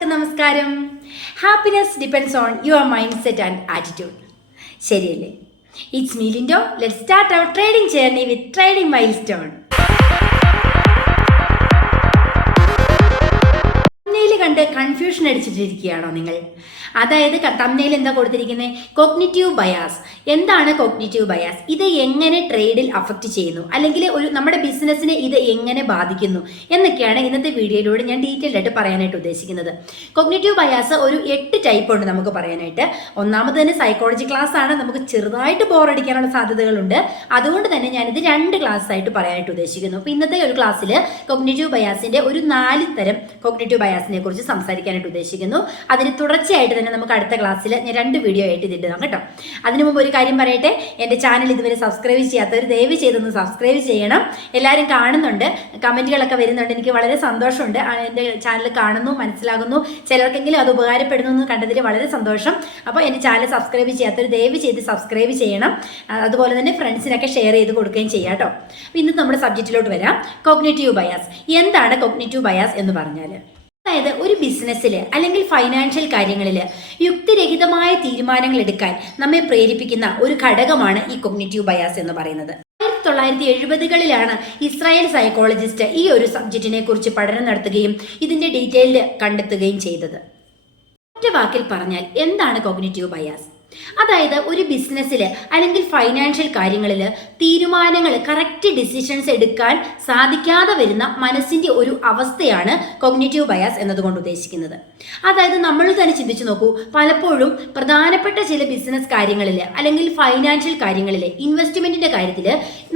നമസ്കാരം. Happiness depends on your mindset and attitude. ശരിയല്ലേ? It's me Lindo. Let's start our trading journey with trading milestone. കണ്ട് confusion അടിച്ചിട്ടിരിക്കുകയാണോ നിങ്ങൾ? അതായത് thumbnail എന്താ കൊടുത്തിരിക്കുന്നത്? Cognitive bias. എന്താണ് കോഗ്നിറ്റീവ് ബയാസ്? ഇത് എങ്ങനെ ട്രേഡിൽ അഫക്റ്റ് ചെയ്യുന്നു, അല്ലെങ്കിൽ നമ്മുടെ ബിസിനസ്സിനെ ഇത് എങ്ങനെ ബാധിക്കുന്നു എന്നൊക്കെയാണ് ഇന്നത്തെ വീഡിയോയിലൂടെ ഞാൻ ഡീറ്റെയിൽഡ് ആയിട്ട് പറയാനായിട്ട് ഉദ്ദേശിക്കുന്നത്. കോഗ്നിറ്റീവ് ബയാസ് ഒരു 8 ടൈപ്പ് ഉണ്ട് നമുക്ക് പറയാനായിട്ട്. ഒന്നാമത് തന്നെ സൈക്കോളജി ക്ലാസ് ആണ്. നമുക്ക് ചെറുതായിട്ട് ബോറടിക്കാനുള്ള സാധ്യതകളുണ്ട്. അതുകൊണ്ട് തന്നെ ഞാനിത് 2 ക്ലാസ് ആയിട്ട് പറയാനായിട്ട് ഉദ്ദേശിക്കുന്നു. അപ്പോൾ ഇന്നത്തെ ഒരു ക്ലാസ്സിൽ കോഗ്നിറ്റീവ് ബയാസിന്റെ ഒരു 4 തരം കോഗ്നിറ്റീവ് ബയാസിനെ കുറിച്ച് സംസാരിക്കാനായിട്ട് ഉദ്ദേശിക്കുന്നു. അതിന് തുടർച്ചയായിട്ട് തന്നെ നമുക്ക് അടുത്ത ക്ലാസ്സിൽ ഞാൻ 2 വീഡിയോ ആയിട്ട് ഇതിടാം കേട്ടോ. അതിനു മുമ്പ് ഒരു കാര്യം പറയട്ടെ, എൻ്റെ ചാനൽ ഇതുവരെ സബ്സ്ക്രൈബ് ചെയ്യാത്തവർ ദയവ് ചെയ്തൊന്ന് സബ്സ്ക്രൈബ് ചെയ്യണം. എല്ലാവരും കാണുന്നുണ്ട്, കമൻറ്റുകളൊക്കെ വരുന്നുണ്ട്, എനിക്ക് വളരെ സന്തോഷമുണ്ട്. എൻ്റെ ചാനൽ കാണുന്നു, മനസ്സിലാകുന്നു, ചിലർക്കെങ്കിലും അത് ഉപകാരപ്പെടുന്നു എന്ന് കണ്ടതിൽ വളരെ സന്തോഷം. അപ്പോൾ എൻ്റെ ചാനൽ സബ്സ്ക്രൈബ് ചെയ്യാത്തവർ ദയവ് ചെയ്ത് സബ്സ്ക്രൈബ് ചെയ്യണം. അതുപോലെ തന്നെ ഫ്രണ്ട്സിനൊക്കെ ഷെയർ ചെയ്ത് കൊടുക്കുകയും ചെയ്യാം കേട്ടോ. അപ്പോൾ ഇന്ന് നമ്മുടെ സബ്ജക്റ്റിലോട്ട് വരാം. Cognitive bias. എന്താണ് കോഗ്നിറ്റീവ് ബയാസ് എന്ന് പറഞ്ഞാൽ? അതായത് ഒരു ബിസിനസ്സിൽ അല്ലെങ്കിൽ ഫൈനാൻഷ്യൽ കാര്യങ്ങളിൽ യുക്തിരഹിതമായ തീരുമാനങ്ങൾ എടുക്കാൻ നമ്മെ പ്രേരിപ്പിക്കുന്ന ഒരു ഘടകമാണ് ഈ കോഗ്നിറ്റീവ് ബയാസ് എന്ന് പറയുന്നത്. 1970കളിലാണ് ഇസ്രായേൽ സൈക്കോളജിസ്റ്റ് ഈ ഒരു സബ്ജക്റ്റിനെ കുറിച്ച് പഠനം നടത്തുകയും ഇതിന്റെ ഡീറ്റെയിൽ കണ്ടെത്തുകയും ചെയ്തത്. ഒറ്റ വാക്കിൽ പറഞ്ഞാൽ എന്താണ് കോഗ്നിറ്റീവ് ബയാസ്? അതായത് ഒരു ബിസിനസ്സിൽ അല്ലെങ്കിൽ ഫൈനാൻഷ്യൽ കാര്യങ്ങളിൽ തീരുമാനങ്ങൾ, കറക്റ്റ് ഡിസിഷൻസ് എടുക്കാൻ സാധിക്കാതെ വരുന്ന മനസ്സിന്റെ ഒരു അവസ്ഥയാണ് കോഗ്നിറ്റീവ് ബയാസ് എന്നതുകൊണ്ട് ഉദ്ദേശിക്കുന്നത്. അതായത് നമ്മൾ തന്നെ ചിന്തിച്ചു നോക്കൂ, പലപ്പോഴും പ്രധാനപ്പെട്ട ചില ബിസിനസ് കാര്യങ്ങളിൽ അല്ലെങ്കിൽ ഫൈനാൻഷ്യൽ കാര്യങ്ങളിൽ, ഇൻവെസ്റ്റ്മെന്റിന്റെ കാര്യത്തിൽ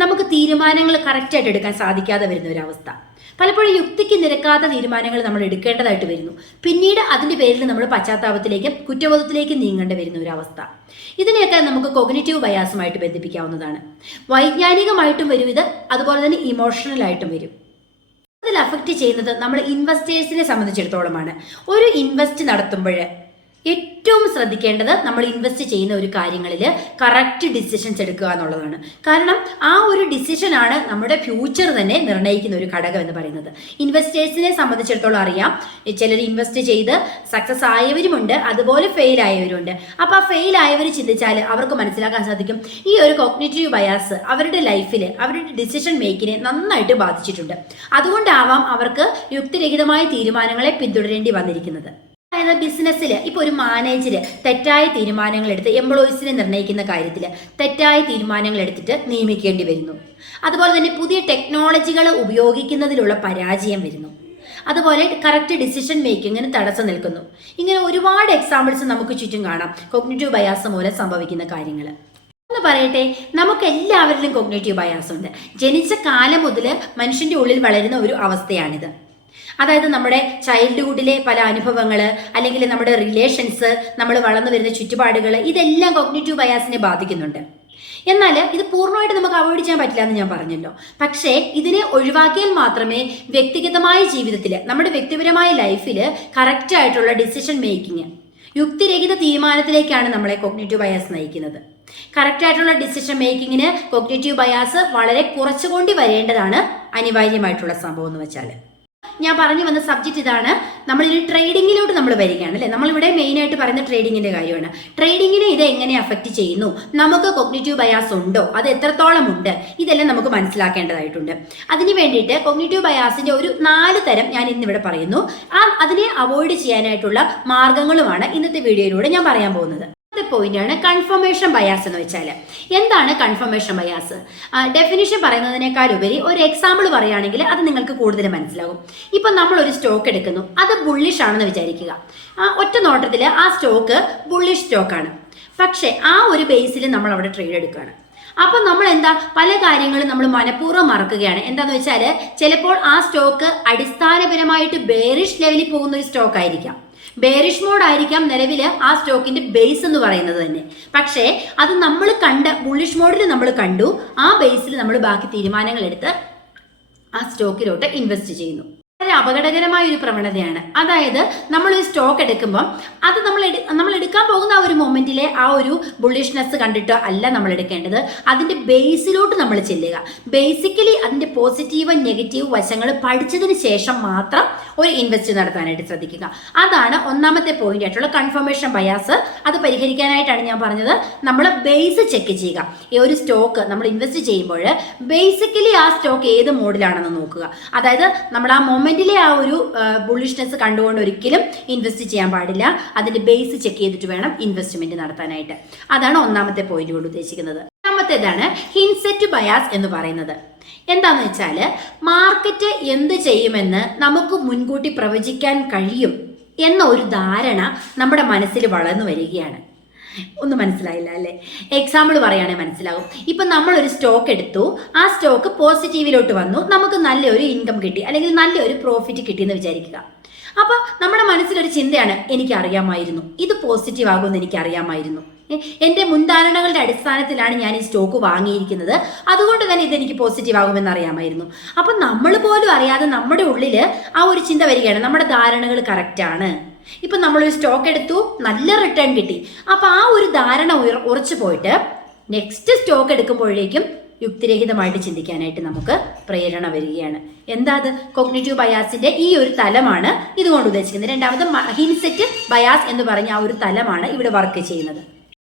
നമുക്ക് തീരുമാനങ്ങൾ കറക്റ്റായിട്ട് എടുക്കാൻ സാധിക്കാതെ വരുന്ന ഒരു അവസ്ഥ. പലപ്പോഴും യുക്തിക്ക് നിരക്കാത്ത തീരുമാനങ്ങൾ നമ്മൾ എടുക്കേണ്ടതായിട്ട് വരുന്നു. പിന്നീട് അതിന്റെ പേരിൽ നമ്മൾ പശ്ചാത്താപത്തിലേക്കും കുറ്റബോധത്തിലേക്കും നീങ്ങേണ്ടി വരുന്ന ഒരു അവസ്ഥ. ഇതിനെയൊക്കെ നമുക്ക് കോഗ്നിറ്റീവ് ബയാസുമായിട്ട് ബന്ധിപ്പിക്കാവുന്നതാണ്. വൈജ്ഞാനികമായിട്ടും വരും ഇത്, അതുപോലെ തന്നെ ഇമോഷണൽ ആയിട്ടും വരും. അതിൽ അഫക്റ്റ് ചെയ്യുന്നത് നമ്മൾ ഇൻവെസ്റ്റേഴ്സിനെ സംബന്ധിച്ചിടത്തോളമാണ്. ഒരു ഇൻവെസ്റ്റ് നടത്തുമ്പോൾ ഏറ്റവും ശ്രദ്ധിക്കേണ്ടത് നമ്മൾ ഇൻവെസ്റ്റ് ചെയ്യുന്ന ഒരു കാര്യങ്ങളിൽ കറക്റ്റ് ഡിസിഷൻസ് എടുക്കുക എന്നുള്ളതാണ്. കാരണം ആ ഒരു ഡിസിഷനാണ് നമ്മുടെ ഫ്യൂച്ചർ തന്നെ നിർണ്ണയിക്കുന്ന ഒരു ഘടകം എന്ന് പറയുന്നത്. ഇൻവെസ്റ്റേഴ്സിനെ സംബന്ധിച്ചിടത്തോളം അറിയാം, ചിലർ ഇൻവെസ്റ്റ് ചെയ്ത് സക്സസ് ആയവരുമുണ്ട്, അതുപോലെ ഫെയിൽ ആയവരുണ്ട്. അപ്പോൾ ആ ഫെയിൽ ആയവർ ചിന്തിച്ചാൽ അവർക്ക് മനസ്സിലാക്കാൻ സാധിക്കും ഈ ഒരു കോഗ്നിറ്റീവ് ബയാസ് അവരുടെ ലൈഫിൽ, അവരുടെ ഡിസിഷൻ മേക്കിനെ നന്നായിട്ട് ബാധിച്ചിട്ടുണ്ട്. അതുകൊണ്ടാവാം അവർക്ക് യുക്തിരഹിതമായ തീരുമാനങ്ങളെ പിന്തുടരേണ്ടി വന്നിരിക്കുന്നത്. അതായത് ബിസിനസ്സിൽ ഇപ്പോൾ ഒരു മാനേജർ തെറ്റായ തീരുമാനങ്ങൾ എടുത്ത് എംപ്ലോയീസിനെ നിർണ്ണയിക്കുന്ന കാര്യത്തിൽ തെറ്റായ തീരുമാനങ്ങൾ എടുത്തിട്ട് നിയമിക്കേണ്ടി വരുന്നു. അതുപോലെ തന്നെ പുതിയ ടെക്നോളജികൾ ഉപയോഗിക്കുന്നതിലുള്ള പരാജയം വരുന്നു. അതുപോലെ കറക്റ്റ് ഡിസിഷൻ മേക്കിങ്ങിന് തടസ്സം നിൽക്കുന്നു. ഇങ്ങനെ ഒരുപാട് എക്സാമ്പിൾസ് നമുക്ക് ചുറ്റും കാണാം കോഗ്നിറ്റീവ് ബയാസ് മൂലം സംഭവിക്കുന്ന കാര്യങ്ങൾ. എന്ന് പറയട്ടെ, നമുക്ക് എല്ലാവരിലും കോഗ്നിറ്റീവ് ബയാസ് ഉണ്ട്. ജനിച്ച കാലം മുതൽ മനുഷ്യന്റെ ഉള്ളിൽ വളരുന്ന ഒരു അവസ്ഥയാണിത്. അതായത് നമ്മുടെ ചൈൽഡ്ഹുഡിലെ പല അനുഭവങ്ങൾ, അല്ലെങ്കിൽ നമ്മുടെ റിലേഷൻസ്, നമ്മൾ വളർന്നു വരുന്ന ചുറ്റുപാടുകൾ, ഇതെല്ലാം കോഗ്നിറ്റീവ് ബയാസിനെ ബാധിക്കുന്നുണ്ട്. എന്നാൽ ഇത് പൂർണ്ണമായിട്ട് നമുക്ക് അവോയ്ഡ് ചെയ്യാൻ പറ്റില്ല എന്ന് ഞാൻ പറഞ്ഞല്ലോ. പക്ഷേ ഇതിനെ ഒഴിവാക്കിയാൽ മാത്രമേ വ്യക്തിഗതമായ ജീവിതത്തിൽ, നമ്മുടെ വ്യക്തിപരമായ ലൈഫിൽ കറക്റ്റ് ആയിട്ടുള്ള ഡിസിഷൻ മേക്കിങ്, യുക്തിരഹിത തീരുമാനത്തിലേക്കാണ് നമ്മളെ കോഗ്നിറ്റീവ് ബയാസ് നയിക്കുന്നത്. കറക്റ്റ് ആയിട്ടുള്ള ഡിസിഷൻ മേക്കിങ്ങിന് കോഗ്നിറ്റീവ് ബയാസ് വളരെ കുറച്ചുകൊണ്ട് വരേണ്ടതാണ് അനിവാര്യമായിട്ടുള്ള സംഭവം എന്ന് വെച്ചാൽ. ഞാൻ പറഞ്ഞു വന്ന സബ്ജക്റ്റ് ഇതാണ്. നമ്മളിനി ട്രേഡിങ്ങിലോട്ട് നമ്മൾ വരികയാണ് അല്ലേ. നമ്മളിവിടെ മെയിൻ ആയിട്ട് പറയുന്ന ട്രേഡിങ്ങിന്റെ കാര്യമാണ്. ട്രേഡിങ്ങിനെ ഇത് എങ്ങനെ അഫക്റ്റ് ചെയ്യുന്നു, നമുക്ക് കോഗ്നിറ്റീവ് ബയാസ് ഉണ്ടോ, അത് എത്രത്തോളം ഉണ്ട്, ഇതെല്ലാം നമുക്ക് മനസ്സിലാക്കേണ്ടതായിട്ടുണ്ട്. അതിന് വേണ്ടിയിട്ട് കോഗ്നിറ്റീവ് ബയാസിന്റെ ഒരു 4 തരം ഞാൻ ഇന്നിവിടെ പറയുന്നു. അതിനെ അവോയ്ഡ് ചെയ്യാനായിട്ടുള്ള മാർഗങ്ങളുമാണ് ഇന്നത്തെ വീഡിയോയിലൂടെ ഞാൻ പറയാൻ പോകുന്നത്. പോയിന്റാണ് കൺഫർമേഷൻ ബയാസ് എന്ന് വെച്ചാൽ. എന്താണ് കൺഫർമേഷൻ ബയാസ്? ഡെഫിനിഷൻ പറയുന്നതിനേക്കാൾ ഉപരി ഒരു എക്സാമ്പിൾ പറയുകയാണെങ്കിൽ അത് നിങ്ങൾക്ക് കൂടുതൽ മനസ്സിലാകും. ഇപ്പം നമ്മൾ ഒരു സ്റ്റോക്ക് എടുക്കുന്നു, അത് ബുള്ളിഷ് ആണെന്ന് വിചാരിക്കുക. ഒറ്റ നോട്ടത്തിൽ ആ സ്റ്റോക്ക് ബുള്ളിഷ് സ്റ്റോക്കാണ്. പക്ഷേ ആ ഒരു ബേസിൽ നമ്മൾ അവിടെ ട്രേഡ് എടുക്കുകയാണ്. അപ്പം നമ്മൾ എന്താ, പല കാര്യങ്ങളും നമ്മൾ മനഃപൂർവ്വം മറക്കുകയാണ്. എന്താണെന്ന് വെച്ചാൽ ചിലപ്പോൾ ആ സ്റ്റോക്ക് അടിസ്ഥാനപരമായിട്ട് ബെയറിഷ് ലെവലിൽ പോകുന്ന ഒരു സ്റ്റോക്ക് ആയിരിക്കാം. ബെയറിഷ് മോഡ് ആയിരിക്കാം നിലവിൽ ആ സ്റ്റോക്കിന്റെ ബേസ് എന്ന് പറയുന്നത് തന്നെ. പക്ഷേ അത് നമ്മൾ കണ്ട ബുള്ളിഷ് മോഡിൽ നമ്മൾ കണ്ടു, ആ ബേസിൽ നമ്മൾ ബാക്കി തീരുമാനങ്ങൾ എടുത്ത് ആ സ്റ്റോക്കിലോട്ട് ഇൻവെസ്റ്റ് ചെയ്യുന്നു. വളരെ അപകടകരമായ ഒരു പ്രവണതയാണ്. അതായത് നമ്മളൊരു സ്റ്റോക്ക് എടുക്കുമ്പം അത് നമ്മൾ എടുക്കാൻ പോകുന്ന ആ ഒരു മൊമെന്റിലെ ആ ഒരു ബുള്ളിഷ്നെസ് കണ്ടിട്ട് അല്ല നമ്മൾ എടുക്കേണ്ടത്. അതിന്റെ ബേസിലോട്ട് നമ്മൾ ചെല്ലുക. ബേസിക്കലി അതിന്റെ പോസിറ്റീവ് നെഗറ്റീവ് വശങ്ങൾ പഠിച്ചതിന് ശേഷം മാത്രം ഒരു ഇൻവെസ്റ്റ് നടത്താനായിട്ട് ശ്രദ്ധിക്കുക. അതാണ് ഒന്നാമത്തെ പോയിന്റ് ആയിട്ടുള്ള കൺഫർമേഷൻ ബയാസ്. അത് പരിഹരിക്കാനായിട്ടാണ് ഞാൻ പറഞ്ഞത് നമ്മൾ ബേസ് ചെക്ക് ചെയ്യുക. ഈ ഒരു സ്റ്റോക്ക് നമ്മൾ ഇൻവെസ്റ്റ് ചെയ്യുമ്പോൾ ബേസിക്കലി ആ സ്റ്റോക്ക് ഏത് മോഡിലാണെന്ന് നോക്കുക. അതായത് നമ്മൾ ആ മൊമെന്റിലെ ആ ഒരു ബുള്ളിഷ്നെസ് കണ്ടുകൊണ്ട് ഒരിക്കലും ഇൻവെസ്റ്റ് ചെയ്യാൻ പാടില്ല. അതിന്റെ ബേസ് ചെക്ക് ചെയ്തിട്ട് വേണം ഇൻവെസ്റ്റ്മെന്റ് നടത്താനായിട്ട്. അതാണ് ഒന്നാമത്തെ പോയിന്റ് കൊണ്ട് ഉദ്ദേശിക്കുന്നത്. രണ്ടാമത്തേതാണ് ഹിൻസെറ്റ് ബയാസ് എന്ന് പറയുന്നത്. എന്താണെന്ന് വെച്ചാൽ മാർക്കറ്റ് എന്ത് ചെയ്യുമെന്ന് നമുക്ക് മുൻകൂട്ടി പ്രവചിക്കാൻ കഴിയും എന്ന ഒരു ധാരണ നമ്മുടെ മനസ്സിൽ വളർന്നു വരികയാണ്. ഒന്നും മനസ്സിലായില്ല അല്ലേ? എക്സാമ്പിൾ പറയുകയാണെങ്കിൽ മനസ്സിലാകും. ഇപ്പം നമ്മളൊരു സ്റ്റോക്ക് എടുത്തു, ആ സ്റ്റോക്ക് പോസിറ്റീവിലോട്ട് വന്നു, നമുക്ക് നല്ലൊരു ഇൻകം കിട്ടി അല്ലെങ്കിൽ നല്ലൊരു പ്രോഫിറ്റ് കിട്ടിയെന്ന് വിചാരിക്കുക. അപ്പോൾ നമ്മുടെ മനസ്സിലൊരു ചിന്തയാണ്, എനിക്കറിയാമായിരുന്നു ഇത് പോസിറ്റീവ് ആകുമെന്ന് എനിക്കറിയാമായിരുന്നു, എൻ്റെ മുൻധാരണകളുടെ അടിസ്ഥാനത്തിലാണ് ഞാൻ ഈ സ്റ്റോക്ക് വാങ്ങിയിരിക്കുന്നത്, അതുകൊണ്ട് തന്നെ ഇതെനിക്ക് പോസിറ്റീവ് ആകുമെന്ന് അറിയാമായിരുന്നു. അപ്പം നമ്മൾ പോലും അറിയാതെ നമ്മുടെ ഉള്ളിൽ ആ ഒരു ചിന്ത വരികയാണ്, നമ്മുടെ ധാരണകൾ കറക്റ്റാണ്. ഇപ്പം നമ്മളൊരു സ്റ്റോക്ക് എടുത്തു, നല്ല റിട്ടേൺ കിട്ടി. അപ്പം ആ ഒരു ധാരണ ഉറച്ചു പോയിട്ട് നെക്സ്റ്റ് സ്റ്റോക്ക് എടുക്കുമ്പോഴേക്കും യുക്തിരഹിതമായിട്ട് ചിന്തിക്കാനായിട്ട് നമുക്ക് പ്രേരണ വരികയാണ്. എന്താ അത്? കോഗ്നിറ്റീവ് ബയാസിന്റെ ഈ ഒരു തലമാണ് ഇതുകൊണ്ട് ഉദ്ദേശിക്കുന്നത്. രണ്ടാമത് ഹിൻസെറ്റ് ബയാസ് എന്ന് പറഞ്ഞ ആ ഒരു തലമാണ് ഇവിടെ വർക്ക് ചെയ്യുന്നത്.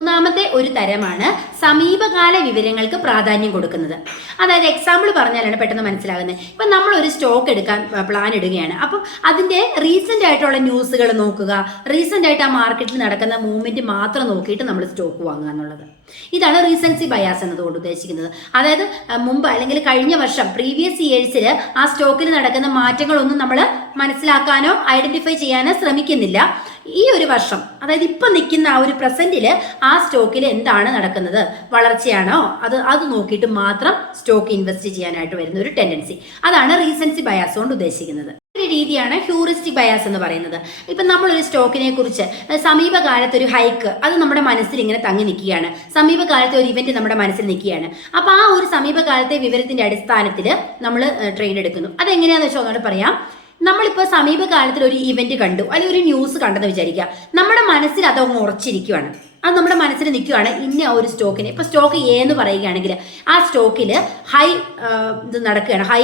മൂന്നാമത്തെ ഒരു തരമാണ് സമീപകാല വിവരങ്ങൾക്ക് പ്രാധാന്യം കൊടുക്കുന്നത്. അതായത് എക്സാമ്പിൾ പറഞ്ഞാലാണ് പെട്ടെന്ന് മനസ്സിലാകുന്നത്. ഇപ്പം നമ്മളൊരു സ്റ്റോക്ക് എടുക്കാൻ പ്ലാൻ ഇടുകയാണ്. അപ്പം അതിൻ്റെ റീസെൻ്റ് ആയിട്ടുള്ള ന്യൂസുകൾ നോക്കുക, റീസെൻ്റ് ആയിട്ട് ആ മാർക്കറ്റിൽ നടക്കുന്ന മൂവ്മെൻറ്റ് മാത്രം നോക്കിയിട്ട് നമ്മൾ സ്റ്റോക്ക് വാങ്ങുക എന്നുള്ളത്. ഇതാണ് റീസൻസി ബയാസ് എന്നതുകൊണ്ട് ഉദ്ദേശിക്കുന്നത്. അതായത് മുമ്പ് അല്ലെങ്കിൽ കഴിഞ്ഞ വർഷം പ്രീവിയസ് ഇയേഴ്സിൽ ആ സ്റ്റോക്കിൽ നടക്കുന്ന മാറ്റങ്ങളൊന്നും നമ്മൾ മനസ്സിലാക്കാനോ ഐഡന്റിഫൈ ചെയ്യാനോ ശ്രമിക്കുന്നില്ല. ഈ ഒരു വർഷം, അതായത് ഇപ്പം നിൽക്കുന്ന ആ ഒരു പ്രസന്റിൽ ആ സ്റ്റോക്കിൽ എന്താണ് നടക്കുന്നത്, വളർച്ചയാണോ, അത് നോക്കിയിട്ട് മാത്രം സ്റ്റോക്ക് ഇൻവെസ്റ്റ് ചെയ്യാനായിട്ട് വരുന്ന ഒരു ടെൻഡൻസി. അതാണ് റീസൻസി ബയാസ് കൊണ്ട് ഉദ്ദേശിക്കുന്നത്. ഒരു രീതിയാണ് ഹ്യൂറിസ്റ്റിക് ബയാസ് എന്ന് പറയുന്നത്. ഇപ്പം നമ്മളൊരു സ്റ്റോക്കിനെ കുറിച്ച് സമീപകാലത്ത് ഒരു ഹൈക്ക് അത് നമ്മുടെ മനസ്സിൽ ഇങ്ങനെ തങ്ങി നിൽക്കുകയാണ്, സമീപകാലത്തെ ഒരു ഇവന്റ് നമ്മുടെ മനസ്സിൽ നിൽക്കുകയാണ്. അപ്പോൾ ആ ഒരു സമീപകാലത്തെ വിവരത്തിന്റെ അടിസ്ഥാനത്തിൽ നമ്മൾ ട്രേഡ് എടുക്കുന്നു. അതെങ്ങനെയാണെന്ന് വെച്ചാൽ ഒന്നുകൂടെ പറയാം. നമ്മളിപ്പോൾ സമീപകാലത്തിൽ ഒരു ഇവന്റ് കണ്ടു അല്ലെങ്കിൽ ഒരു ന്യൂസ് കണ്ടെന്ന് വിചാരിക്കുക, നമ്മുടെ മനസ്സിൽ അതങ്ങ് ഉറച്ചിരിക്കുകയാണ്, അത് നമ്മുടെ മനസ്സിൽ നിൽക്കുകയാണ്. ഇന്ന ഒരു സ്റ്റോക്കിന് ഇപ്പോൾ സ്റ്റോക്ക് എ എന്ന് പറയുകയാണെങ്കിൽ ആ സ്റ്റോക്കിൽ ഹൈ ഇത് നടക്കുകയാണ്, ഹൈ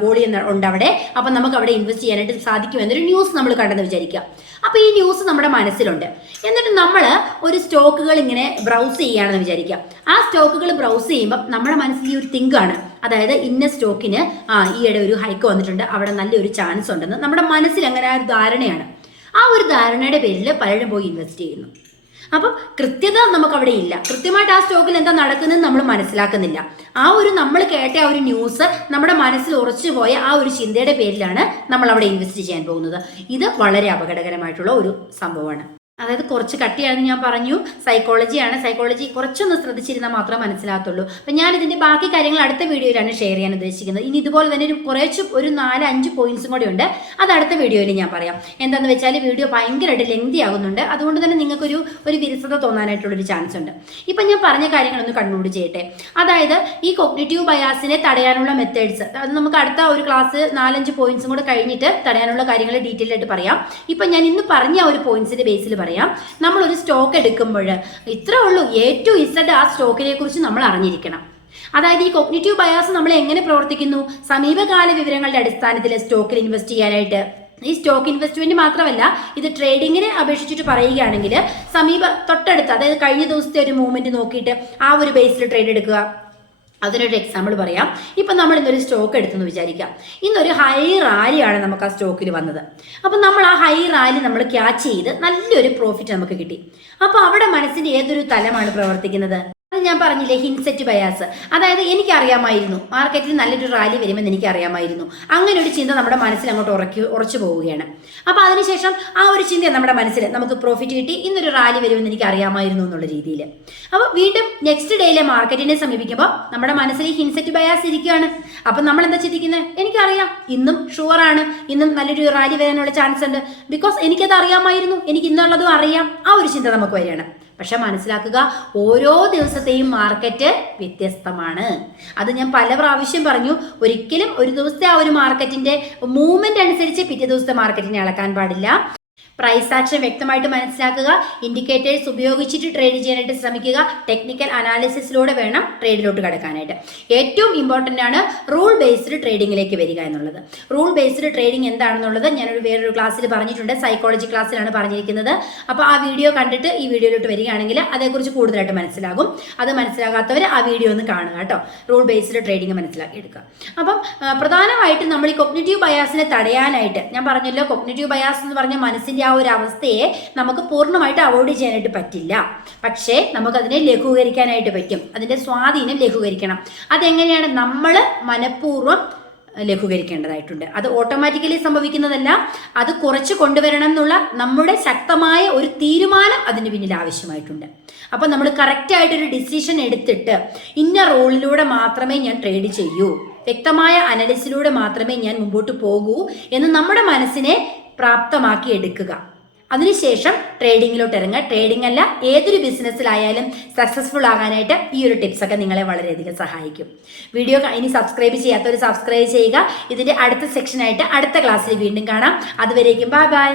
വോളിയം ഉണ്ട് അവിടെ, അപ്പം നമുക്ക് അവിടെ ഇൻവെസ്റ്റ് ചെയ്യാനായിട്ട് സാധിക്കുമെന്നൊരു ന്യൂസ് നമ്മൾ കണ്ടെന്ന് വിചാരിക്കുക. അപ്പോൾ ഈ ന്യൂസ് നമ്മുടെ മനസ്സിലുണ്ട്. എന്നിട്ട് നമ്മൾ ഒരു സ്റ്റോക്കുകൾ ഇങ്ങനെ ബ്രൗസ് ചെയ്യുകയാണെന്ന് വിചാരിക്കുക. ആ സ്റ്റോക്കുകൾ ബ്രൗസ് ചെയ്യുമ്പോൾ നമ്മുടെ മനസ്സിൽ ഈ ഒരു തിങ്കാണ്, അതായത് ഇന്ന സ്റ്റോക്കിന് ഈയിടെ ഒരു ഹൈക്ക് വന്നിട്ടുണ്ട്, അവിടെ നല്ലൊരു ചാൻസ് ഉണ്ടെന്ന് നമ്മുടെ മനസ്സിൽ അങ്ങനെ ആ ഒരു ധാരണയാണ്. ആ ഒരു ധാരണയുടെ പേരിൽ പലരും പോയി ഇൻവെസ്റ്റ് ചെയ്യുന്നു. അപ്പം കൃത്യത നമുക്ക് അവിടെ ഇല്ല, കൃത്യമായിട്ട് ആ സ്റ്റോക്കിൽ എന്താ നടക്കുന്നത് നമ്മൾ മനസ്സിലാക്കുന്നില്ല. ആ ഒരു നമ്മൾ കേട്ട ആ ഒരു ന്യൂസ് നമ്മുടെ മനസ്സിൽ ഉറച്ചു പോയ ആ ഒരു ചിന്തയുടെ പേരിലാണ് നമ്മൾ അവിടെ ഇൻവെസ്റ്റ് ചെയ്യാൻ പോകുന്നത്. ഇത് വളരെ അപകടകരമായിട്ടുള്ള ഒരു സംഭവമാണ്. അതായത് കുറച്ച് കട്ടിയാണെന്ന് ഞാൻ പറഞ്ഞു, സൈക്കോളജിയാണ്. സൈക്കോളജി കുറച്ചൊന്ന് ശ്രദ്ധിച്ചിരുന്നാൽ മാത്രമേ മനസ്സിലാകത്തുള്ളൂ. അപ്പം ഞാൻ ഇതിൻ്റെ ബാക്കി കാര്യങ്ങൾ അടുത്ത വീഡിയോയിലാണ് ഷെയർ ചെയ്യാൻ ഉദ്ദേശിക്കുന്നത്. ഇനി ഇതുപോലെ തന്നെ ഒരു 4-5 പോയിന്റ്സും കൂടി ഉണ്ട്, അത് അടുത്ത വീഡിയോയിൽ ഞാൻ പറയാം. എന്താണെന്ന് വെച്ചാൽ വീഡിയോ ഭയങ്കരമായിട്ട് ലെങ്തി ആകുന്നുണ്ട്, അതുകൊണ്ട് തന്നെ നിങ്ങൾക്കൊരു വിരസത തോന്നാനായിട്ടുള്ളൊരു ചാൻസ് ഉണ്ട്. ഇപ്പം ഞാൻ പറഞ്ഞ കാര്യങ്ങളൊന്ന് കൺക്ലൂഡ് ചെയ്യട്ടെ. അതായത് ഈ കോഗ്നിറ്റീവ് ബയാസിനെ തടയാനുള്ള മെത്തേഡ്സ് അത് നമുക്ക് അടുത്ത ഒരു ക്ലാസ് 4-5 പോയിന്റ്സും കൂടെ കഴിഞ്ഞിട്ട് തടയാനുള്ള കാര്യങ്ങൾ ഡീറ്റെയിൽ ആയിട്ട് പറയാം. ഇപ്പം ഞാൻ ഇന്ന് പറഞ്ഞ ഒരു പോയിന്റ്സിന്റെ ബേസിൽ പറയാം. നമ്മളൊരു സ്റ്റോക്ക് എടുക്കുമ്പോൾ ഇത്രേ ഉള്ളൂ, A to Z ആ സ്റ്റോക്കിനെ കുറിച്ച് നമ്മൾ അറിഞ്ഞിരിക്കണം. അതായത് ഈ കോഗ്നിറ്റീവ് ബയാസ് നമ്മൾ എങ്ങനെ പ്രവർത്തിക്കുന്നു, സമീപകാല വിവരങ്ങളുടെ അടിസ്ഥാനത്തിൽ സ്റ്റോക്കിൽ ഇൻവെസ്റ്റ് ചെയ്യാനായിട്ട്. ഈ സ്റ്റോക്ക് ഇൻവെസ്റ്റ്മെന്റ് മാത്രമല്ല, ഇത് ട്രേഡിങ്ങിനെ അപേക്ഷിച്ചിട്ട് പറയുകയാണെങ്കിൽ തൊട്ടടുത്ത്, അതായത് കഴിഞ്ഞ ദിവസത്തെ ഒരു മൂവ്മെന്റ് നോക്കിയിട്ട് ആ ഒരു ബേസിൽ ട്രേഡ് എടുക്കുക. അതിനൊരു എക്സാമ്പിൾ പറയാം. ഇപ്പം നമ്മൾ ഇന്നൊരു സ്റ്റോക്ക് എടുത്തെന്ന് വിചാരിക്കാം. ഇന്നൊരു ഹൈ റാലിയാണ് നമുക്ക് ആ സ്റ്റോക്കിൽ വന്നത്. അപ്പം നമ്മൾ ആ ഹൈ റാലി നമ്മൾ ക്യാച്ച് ചെയ്ത് നല്ലൊരു പ്രോഫിറ്റ് നമുക്ക് കിട്ടി. അപ്പോൾ അവിടെ മനസ്സിൻ്റെ ഏതൊരു തലമാണ് പ്രവർത്തിക്കുന്നത്? അത് ഞാൻ പറഞ്ഞില്ലേ, ഹിൻസെറ്റ് ബയാസ്. അതായത് എനിക്കറിയാമായിരുന്നു മാർക്കറ്റിൽ നല്ലൊരു റാലി വരുമെന്ന് എനിക്കറിയാമായിരുന്നു. അങ്ങനെ ഒരു ചിന്ത നമ്മുടെ മനസ്സിൽ അങ്ങോട്ട് ഉറച്ചു പോവുകയാണ്. അപ്പോൾ അതിനുശേഷം ആ ഒരു ചിന്ത നമ്മുടെ മനസ്സിൽ നമുക്ക് പ്രോഫിറ്റ് കിട്ടി, ഇന്നൊരു റാലി വരുമെന്ന് എനിക്ക് അറിയാമായിരുന്നു എന്നുള്ള രീതിയിൽ. അപ്പോൾ വീണ്ടും നെക്സ്റ്റ് ഡേയിലെ മാർക്കറ്റിനെ സമീപിക്കുമ്പോൾ നമ്മുടെ മനസ്സിൽ ഹിൻസെറ്റ് ബയാസ് ഇരിക്കുകയാണ്. അപ്പം നമ്മൾ എന്താ ചിന്തിക്കുന്നത്? എനിക്കറിയാം ഇന്നും ഷുവറാണ്, ഇന്നും നല്ലൊരു റാലി വരാനുള്ള ചാൻസ് ഉണ്ട്, ബിക്കോസ് എനിക്കത് അറിയാമായിരുന്നു, എനിക്ക് ഇന്നുള്ളതും അറിയാം. ആ ഒരു ചിന്ത നമുക്ക് വരികയാണ്. പക്ഷെ മനസ്സിലാക്കുക, ഓരോ ദിവസത്തെയും മാർക്കറ്റ് വ്യത്യസ്തമാണ്. അത് ഞാൻ പല പ്രാവശ്യം പറഞ്ഞു. ഒരിക്കലും ഒരു ദിവസത്തെ ആ ഒരു മാർക്കറ്റിന്റെ മൂവ്മെന്റ് അനുസരിച്ച് പിറ്റേ ദിവസത്തെ മാർക്കറ്റിനെ അളക്കാൻ പാടില്ല. പ്രൈസ് ആക്ഷൻ വ്യക്തമായിട്ട് മനസ്സിലാക്കുക. ഇൻഡിക്കേറ്റേഴ്സ് ഉപയോഗിച്ചിട്ട് ട്രേഡ് ചെയ്യാനായിട്ട് ശ്രമിക്കുക. ടെക്നിക്കൽ അനാലിസിസിലൂടെ വേണം ട്രേഡിലോട്ട് കടക്കാനായിട്ട്. ഏറ്റവും ഇമ്പോർട്ടൻ്റ് ആണ് റൂൾ ബേസ്ഡ് ട്രേഡിങ്ങിലേക്ക് വരിക എന്നുള്ളത്. റൂൾ ബേസ്ഡ് ട്രേഡിംഗ് എന്താണെന്നുള്ളത് ഞാനൊരു വേറൊരു ക്ലാസ്സിൽ പറഞ്ഞിട്ടുണ്ട്, സൈക്കോളജി ക്ലാസ്സിലാണ് പറഞ്ഞിരിക്കുന്നത്. അപ്പോൾ ആ വീഡിയോ കണ്ടിട്ട് ഈ വീഡിയോയിലോട്ട് വരികയാണെങ്കിൽ അതേക്കുറിച്ച് കൂടുതലായിട്ട് മനസ്സിലാകും. അത് മനസ്സിലാകാത്തവർ ആ വീഡിയോ ഒന്ന് കാണുക കേട്ടോ. റൂൾ ബേസ്ഡ് ട്രേഡിംഗ് മനസ്സിലാക്കി എടുക്കുക. അപ്പം പ്രധാനമായിട്ടും നമ്മൾ ഈ കൊഗ്നിറ്റീവ് ബയാസിനെ തടയാനായിട്ട് ഞാൻ പറഞ്ഞല്ലോ, കൊഗ്നിറ്റീവ് ബയാസ് എന്ന് പറഞ്ഞ മനസ്സിൻ്റെ ആ ഒരു അവസ്ഥയെ നമുക്ക് പൂർണ്ണമായിട്ട് അവോയ്ഡ് ചെയ്യാനായിട്ട് പറ്റില്ല. പക്ഷേ നമുക്കതിനെ ലഘൂകരിക്കാനായിട്ട് പറ്റും. അതിൻ്റെ സ്വാധീനം ലഘൂകരിക്കണം. അതെങ്ങനെയാണ്? നമ്മൾ മനഃപൂർവ്വം ലഘൂകരിക്കേണ്ടതായിട്ടുണ്ട്. അത് ഓട്ടോമാറ്റിക്കലി സംഭവിക്കുന്നതല്ല. അത് കുറച്ച് കൊണ്ടുവരണം എന്നുള്ള നമ്മുടെ ശക്തമായ ഒരു തീരുമാനം അതിന് പിന്നിൽ ആവശ്യമായിട്ടുണ്ട്. അപ്പം നമ്മൾ കറക്റ്റായിട്ടൊരു ഡിസിഷൻ എടുത്തിട്ട് ഇന്ന റോളിലൂടെ മാത്രമേ ഞാൻ ട്രേഡ് ചെയ്യൂ, വ്യക്തമായ അനാലിസിലൂടെ മാത്രമേ ഞാൻ മുമ്പോട്ട് പോകൂ എന്ന് നമ്മുടെ മനസ്സിനെ പ്രാപ്തമാക്കി എടുക്കുക. അതിനുശേഷം ട്രേഡിങ്ങിലോട്ട് ഇറങ്ങുക. ട്രേഡിംഗ് അല്ല, ഏതൊരു ബിസിനസ്സിലായാലും സക്സസ്ഫുൾ ആകാനായിട്ട് ഈ ഒരു ടിപ്സൊക്കെ നിങ്ങളെ വളരെയധികം സഹായിക്കും. വീഡിയോ ഇനി സബ്സ്ക്രൈബ് ചെയ്യാത്തവർ സബ്സ്ക്രൈബ് ചെയ്യുക. ഇതിൻ്റെ അടുത്ത സെക്ഷനായിട്ട് അടുത്ത ക്ലാസ്സിൽ വീണ്ടും കാണാം. അതുവരേക്കും ബൈ ബൈ.